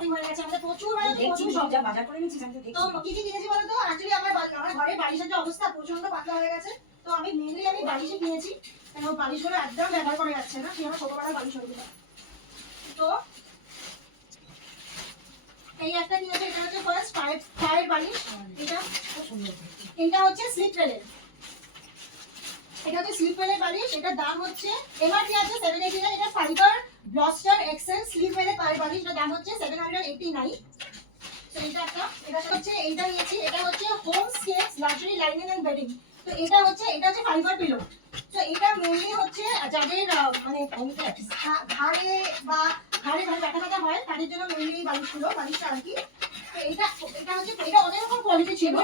Shopping হয়ে গেছে আমাদের প্রচুর, মানে প্রচুর সব যা বাজার করে নিয়েছি আমি তো দেখছি। তো কি কি কিনেছি বলো তো? অ্যাকচুয়ালি আমার ঘরে বালিশের যে অবস্থা প্রচন্ড পাতলা হয়ে গেছে, তো আমি মেনলি বালিশই কিনেছি, কারণ বালিশগুলো একদম ব্যবহার করা যাচ্ছে না, সেই আমার ছোটবেলার বালিশ হয়ে। তো এই একটা কিনেছি, এটা হচ্ছে ফার্স্ট পায়ের বালিশ, এটা খুব সুন্দর। এটা হচ্ছে স্লিপ ওয়েলের, এটা হচ্ছে স্লিপ ওয়েলের বালিশ, এটার দাম হচ্ছে এমআরপি আছে 789, এটা ফাইবার ব্লাস্টার এক্সেল স্লিপ ওয়েলের পায়ের বালিশ, এটার দাম হচ্ছে 789। তো এটা একটা, এটা হচ্ছে এইটা নিয়েছি, এটা হচ্ছে Homescapes luxury linen and bedding. তো এটা হচ্ছে ফাইবার পিলো। তো এটা মেইনলি হচ্ছে যাদের মানে ঘাড়ে বা ঘাড়ে ব্যথা হয় তাদের জন্য মেইনলি এই বালিশটা আর কি। তো এটা হচ্ছে, এটা অনেক রকম কোয়ালিটি ছিল,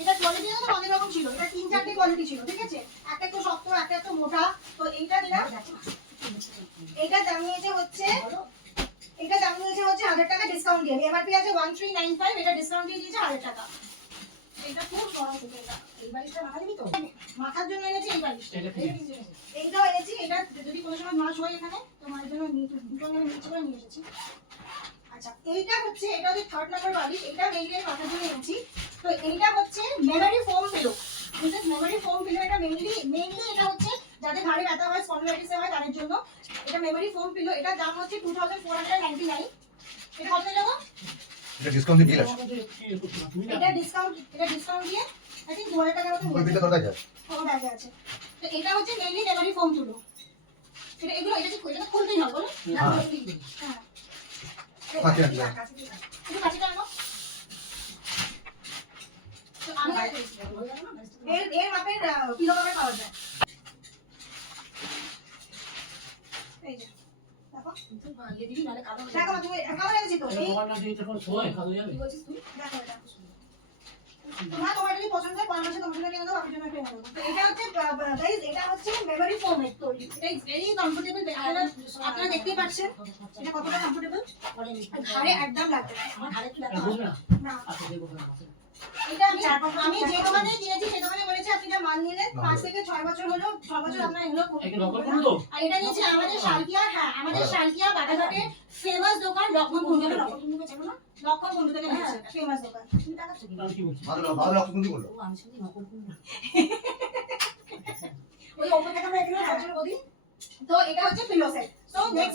এটা কোয়ালিটি অনেক রকম ছিল, এটা 3-4টে কোয়ালিটি ছিল, ঠিক আছে? একটা একটু শক্ত, একটা একটু মোটা। তো এইটা দিলাম, এটা দাম নিয়েছে হচ্ছে 1000 টাকা ডিসকাউন্ট দিয়ে। এমআরপি আছে 1395, এটা ডিসকাউন্ট দিয়ে দিয়েছে 1000 টাকা। এটা খুব বড় ছিল, এটা এই বালিশটা মাথা দিবি তো? মাথার জন্য এনেছি এই বালিশটা, এইটাও এনেছি, এটা যদি কোনো সময় মাছ হয় এখানে তো মায়ের জন্য দুটো নিচে করে নিয়ে এসেছি। আচ্ছা, এইটা হচ্ছে 3rd নাম্বার বালিশ, এটা মেইনলি মাথার জন্য এনেছি। তো এইটা হচ্ছে memory foam pillow, this memory foam pillow. এটা মেইনলি এটা হচ্ছে যাদের ঘাড়ে ব্যথা হয়, স্পন্ডিলাইটিস হয় তাদের জন্য এটা মেমরি ফোম পিলো। এটার দাম হচ্ছে 2499। এটা কত নেবো? এটা ডিসকাউন্ট দিয়ে আছে, এটা ডিসকাউন্ট দিয়ে আই থিং 2000 টাকার মতো ওই বিলটা দরকার আছে। ওর ব্যাগে আছে। তো এটা হচ্ছে মেইনলি মেমরি ফোম পিলো। এটা খুলতেই হবে বলো? হ্যাঁ, কাছে আছে, একটু কাছে টানো। তো আমি এর মাপের পিলো কভার পাওয়া যায়। এই যে দেখো, ইয়ে দিবি নালে কালো হয়ে যাবে। দেখো তুমি কালো এনেছি তো, এই তোমার না দিয়ে তখন সময় কালো যাবে। কি বলছিস তুই? দেখো এটা তোমার যদি পছন্দ হয় পরামর্শ তোমার জন্য কিনে দেবো, আপনার জন্য কিনে দেবো। তো এটা হচ্ছে গাইস, এটা হচ্ছে মেমরি ফোমের তৈরি, এটা ইজ ভেরি কমফোর্টেবল। আপনারা দেখতেই পাচ্ছেন এটা কতটা কমফোর্টেবল, ঘাড়ে একদম লাগবে না। আমার ঘাড়ে কি ব্যথা হয় না। আচ্ছা দেখো না। এটা আমি যে দোকানে কিনেছি সেই দোকানে বলেছে আপনি যা মান নিলেন 5 থেকে 6 বছর হলো, 6 বছর আপনার এগুলো তো আর এটা নিয়েছি আমাদের শালকিয়া, হ্যাঁ আমাদের শালকিয়া বাটাঘাটের ফেমাস দোকান লক্ষণ কুণ্ডু। লক্ষণ কুণ্ডু চেনো না? লক্ষণ কুণ্ডু থেকে নিয়েছি, ফেমাস দোকান। তুমি টাকা চাই আমি কি বলছি? ভালো ভালো অপশন কি বললো? ও আমি শুনি লক্ষণ কুণ্ডু ওই ওপর থেকে আমরা এখানে বলি। তো এটা হচ্ছে পিলো সেট। So next